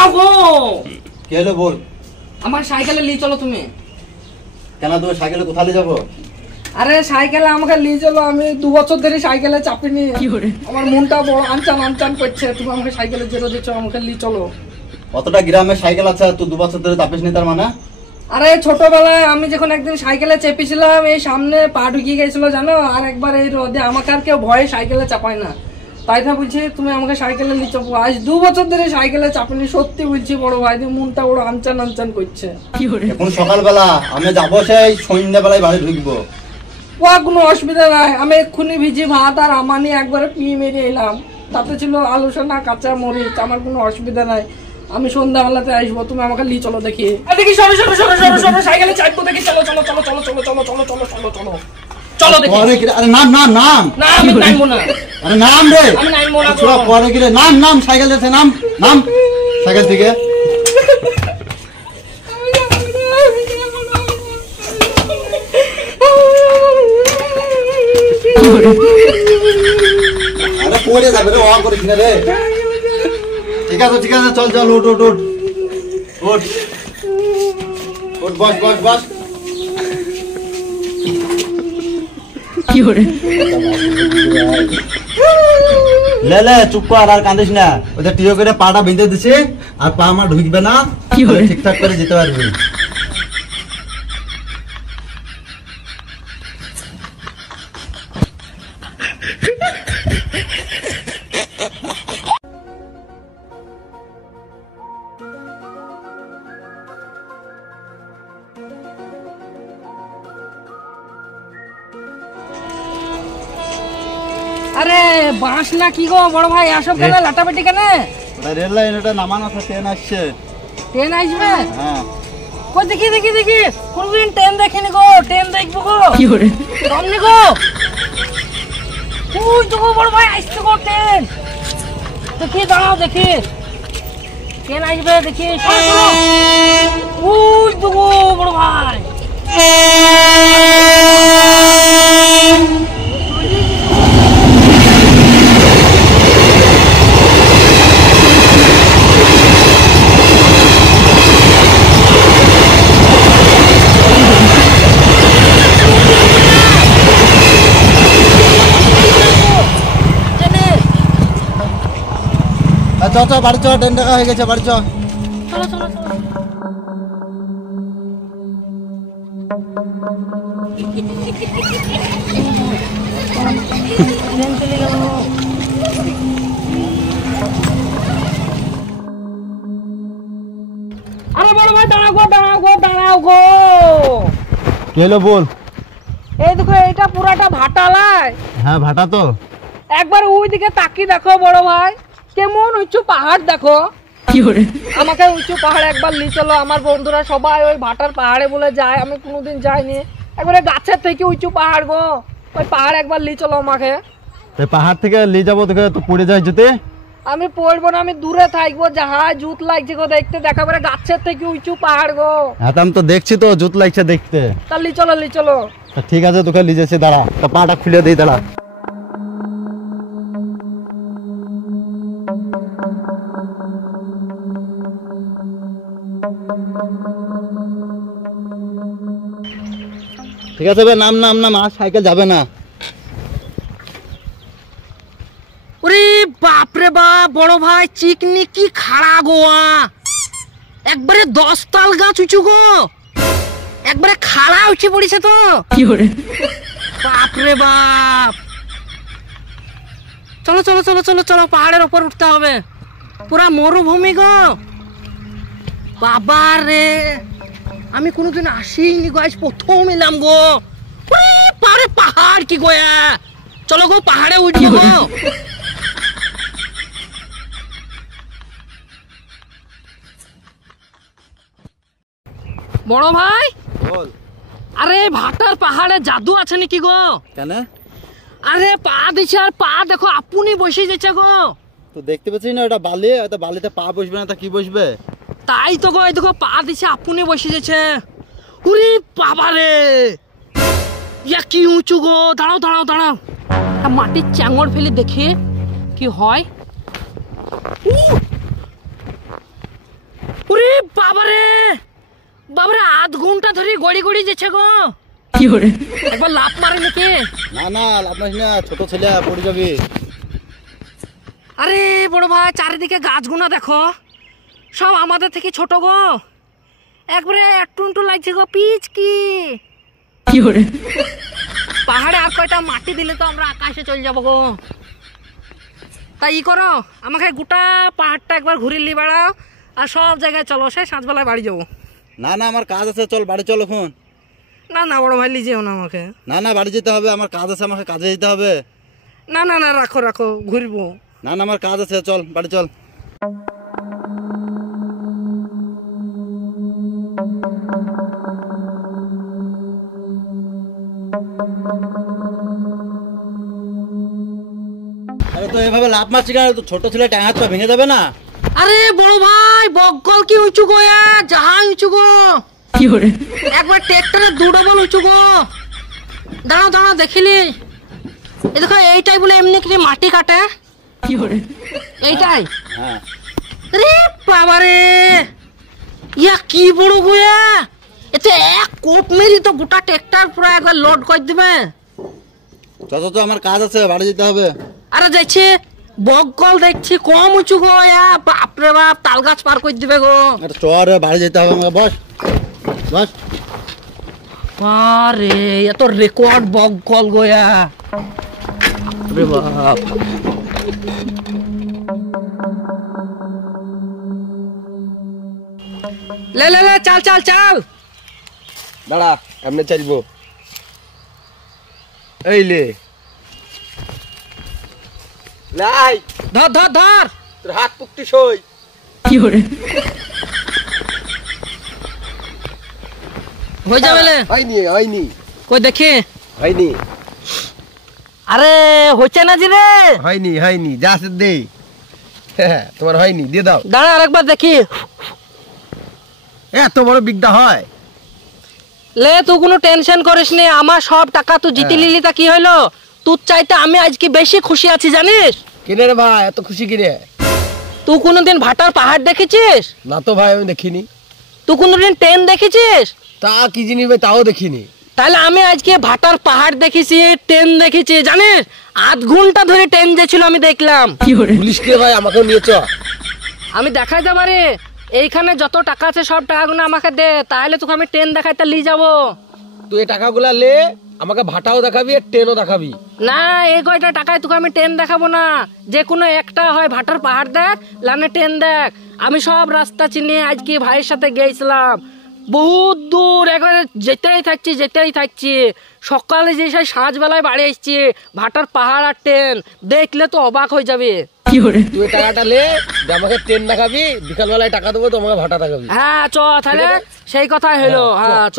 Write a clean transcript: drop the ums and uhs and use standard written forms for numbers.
দাঁড়াও গো। কি হলো বল? আমার সাইকেলে নিয়ে চলো তুমি। কেন তুমি সাইকেলে কোথায় যাবো? আরে সাইকেলে আমাকে নিয়ে চলো, আমি 2 বছর ধরে সাইকেলে চাপিনি। আমার মনটা বড় আনচান আনচান করছে, তুমি আমাকে সাইকেলে যেতে দিচ্ছ, আমাকে নিয়ে চলো। অতটা গ্রামে সাইকেল আছে, তুই 2 বছর ধরে চাপিস নি তার মানে? আরে ছোটবেলায় আমি যখন একদিন সাইকেলে চেপেছিলাম, এই সামনে পা ঢুকিয়ে গেছিল জানো, আর একবার এই রোদে আমাকে আর কেউ ভয়ে সাইকেলে চাপায় না, তাই না বলছি তুমি আমাকে সাইকেলে নিয়ে চাপো। আজ 2 বছর ধরে সাইকেলে চাপিনি, সত্যি বলছি বড় ভাই, মনটা বড় আনচান আনচান করছে। এখন সকালবেলা আমি যাবো, সেই সন্ধ্যাবেলায় বাড়ি ঢুকবো। কোনো অসুবিধা নাই, আমি এক্ষুনি ভিজি ভাত আর আমানি একবারে পিয়ে মেরে এলাম, তাতে ছিল আলুসোনা কাঁচা মরিচ, আমার কোনো অসুবিধা নাই। আমি সন্ধ্যাবেলাতে আসবো, তুমি আমাকে নিয়ে চলো দেখি। দেখি সরো সরো সরো সরো সরো, সাইকেলে চাপবো দেখি, চলো চলো চলো চলো চলো চলো চলো চলো চলো চলো চলো দেখি। আরে নাম নাম নাম, না আমি নামবো না। আরে নাম রে, আমি নামবো না। পরে গেলে নাম নাম, সাইকেল যাচ্ছে, নাম নাম সাইকেল থেকে। আরে পড়ে যাবে রে, ওয়া করিস না রে। ঠিক আছে ঠিক আছে, চল চল, উঠ উঠ উঠ উঠ উঠ, বস বস বস। লে লে, চুপ কর, আর কাঁদিস না। ওদের টিও করে পাটা বেঁধে দিছে, আর পা আমার ঢুকবে না, ঠিকঠাক করে যেতে পারবি। আরে বাঁশ না কি গো বড় ভাই, আসো কেন লাটাবাটি কেন? ওটা রেল লাইন, ওটা নামানো আছে, ট্রেন আসছে। ট্রেন আসবে? হ্যাঁ। কই দেখি দেখি দেখি, কোনদিন ট্রেন দেখিনি গো, ট্রেন দেখবো গো। কি করে সামনে গো? ওই তো গো বড় ভাই আসছে গো ট্রেন, দেখি দাঁড়াও দেখি, ট্রেন আসবে দেখি। ওই তো গো বড় ভাই। চ চ বাড়ি চ, ট্রেন দেখা হয়ে গেছে, বাড়ি চ। চলো চলো চলো। ট্রেন চলে গেল। আরে বড় ভাই দাঁড়াও গো দাঁড়াও গো দাঁড়াও গো। কি হলো বল? এই দেখো, এটা পুরাটা ভাটালাই। হ্যাঁ ভাটা তো। একবার ওই দিকে তাকিয়ে দেখো বড় ভাই, কেমন উঁচু পাহাড় দেখো। আমাকে উঁচু পাহাড়ে একবার নিয়ে চলো, আমার বন্ধুরা সবাই ওই ভাটার পাহাড়ে বলে যায়, আমি কোনোদিন যাইনি। একবারে গাছের থেকে উঁচু পাহাড় গো, ওই পাহাড় একবার নিয়ে চলো আমাকে। পাহাড় থেকে নিয়ে যাবো তোকে, তো পড়ে যায় যেতে। আমি পড়বো না, আমি দূরে থাকবো, যাহা জুত লাগছে গো দেখতে, দেখা করে গাছের থেকে উঁচু পাহাড় গো। হ্যাঁ আমি তো দেখছি, তো জুত লাগছে দেখতে। তাহলে নিয়ে চলো নিয়ে চলো। ঠিক আছে, তোকে নিয়ে যাচ্ছি, দাঁড়া, তো পাটা খুলে দিই, দাঁড়া। ঠিক আছে ভাই, নাম নাম নাম, আর সাইকেল যাবে না। ওরে বাপরে বাপ বড় ভাই, চিকনি কি খাড়া গোয়া, একবারে 10 তাল গাছ উঁচু গো, একবারে খাড়া উঠে পড়েছে তো। বাপরে বাপ, চলো চলো চলো চলো চলো, পাহাড়ের উপর উঠতে হবে, পুরা মরুভূমি গো। বাবা রে, আমি কোনোদিন আসিনি গো, আজ প্রথম এলাম গো। পারে পাহাড় কি গোয়া, চলো গো পাহাড়ে উঠবো গো। বড় ভাই বল। আরে ভাটার পাহাড়ে জাদু আছে নাকি গো? কেন? আরে পা দিছে, আর পা দেখো আপনি বসে যাচ্ছে গো। তো দেখতে পাচ্ছিস না, ওটা বালি, ওটা বালিতে পা বসবে না, তা কি বসবে? তাই তো গো, এই দেখো পা দিছে আপনি বসে যাচ্ছে। উরে বাবা রে, ইয়া কি উঁচু গো, দাঁড়াও দাঁড়াও দাঁড়াও, মাটির চ্যাঙড় ফেলে দেখে কি হয়। ওরে বাবারে বাবারে, আধ ঘন্টা ধরে গড়ি গড়ি যেছে গো। একবার লাফ মারে নাকি? না না লাভ নাই না, ছোট ছেলে পড়ে যাবি। আরে বড় ভাই, চারিদিকে গাছগুনা দেখো, সব আমাদের থেকে ছোট গো, একবারে একটু লাগছে গো, পিচ কি পাহাড়ে আর কয়টা মাটি দিলে তো আমরা আকাশে চলে যাবো গো। তাই ই করো, আমাকে গোটা পাহাড়টা একবার ঘুরিয়ে বেড়াও, আর সব জায়গায় চলো, সে সাঁঝবেলায় বাড়ি যাবো। না না আমার কাজ আছে, চল বাড়ি চল এখন। না না বড় ভাই, লিজেও না আমাকে। না না বাড়ি যেতে হবে, আমার কাজ আছে, আমাকে কাজে যেতে হবে। না না না, রাখো রাখো, ঘুরবো। না না আমার কাজ আছে, চল বাড়ি চল। আরে তো এভাবে লাভ মারছি কেন? তো ছোট ছেলে ট্যাং হাত পা ভেঙে যাবে না? আরে বড় ভাই, বকল কি উঁচু গো, যাহা উঁচু গো, একবার ট্রেক্টরে দু ডবল উঁচু গো। দাঁড়াও দাঁড়াও, দেখিলি এই দেখো, এইটাই বলে এমনি কি মাটি কাটে, এইটাই। হ্যাঁ রে বাবারে, ইয়া কি বড় গোয়া, এতে এক কোপ মেরি তো গোটা ট্রেক্টর পুরো একবার লোড করে দিবে। চল তো আমার কাজ আছে, বাড়ি যেতে হবে। আরে যাচ্ছে, বকল দেখছি কম উঁচু গো, বাপরে বাপ, তাল গাছ পার করে দিবে গো। আরে চল বাড়ি যেতে হবে আমাকে, বস বস। আরে এত রেকর্ড বকল গোয়া, বাপরে বাপ। লে লে লে, চাল চাল চাল। দাঁড়া, এমনি চাইবো। এই লে লাই, ধর ধর ধর, তোর হাত পুকটি সই। হয়ে যাবে লে। হয়নি হয়নি কই দেখি। হয়নি আরে হচ্ছে না জি রে। হয়নি হয়নি, যা আছে দে। তোমার হয়নি, দিয়ে দাও। দাঁড়া আরেকবার দেখি। এত বড় বিগদা হয়? লে তুই কোনো টেনশন করিস নি, আমার সব টাকা তুই জিতে লিলি, তা কি হইলো? তোর চাইতে আমি আজকে বেশি খুশি আছি জানিস। কিনে রে ভাই, এত খুশি কিনে? তুই কোনোদিন ভাটার পাহাড় দেখেছিস? না তো ভাই, আমি দেখিনি। তুই কোনোদিন ট্রেন দেখেছিস? তা কি জিনিস ভাই, তাও দেখিনি। তাহলে আমি আজকে ভাটার পাহাড় দেখেছি, ট্রেন দেখেছি জানিস। আধ ঘন্টা ধরে ট্রেন যেছিল আমি দেখলাম। পুলিশকে ভাই আমাকেও নিয়েছ? আমি দেখাইতে পারি, এইখানে যত টাকা আছে সব টাকাগুলো আমাকে দে, তাহলে তোকে আমি ট্রেন দেখাইতে নিয়ে যাবো। তুই এই টাকাগুলা লে, আমাকে ভাটাও দেখাবি আর ট্রেনও দেখাবি। না, এই কয়টা টাকায় তোকে আমি ট্রেন দেখাবো না, যে কোনো একটা হয় ভাটার পাহাড় দেখ, লানে ট্রেন দেখ। আমি সব রাস্তা চিনি, আজকে ভাইয়ের সাথে গিয়েছিলাম, বহুত দূর, একবারে যেতেই থাকছি। সকালে যে সেই সাঁঝবেলায় বাড়ি এসছি, ভাটার পাহাড় আর ট্রেন দেখলে তো অবাক হয়ে যাবে। তুই টাকাটা লে, আমাকে ট্রেন দেখাবি, বিকালবেলায় টাকা দেবো, তো আমাকে ভাটা দেখাবি। হ্যাঁ চ, তাহলে সেই কথাই হলো। হ্যাঁ চ।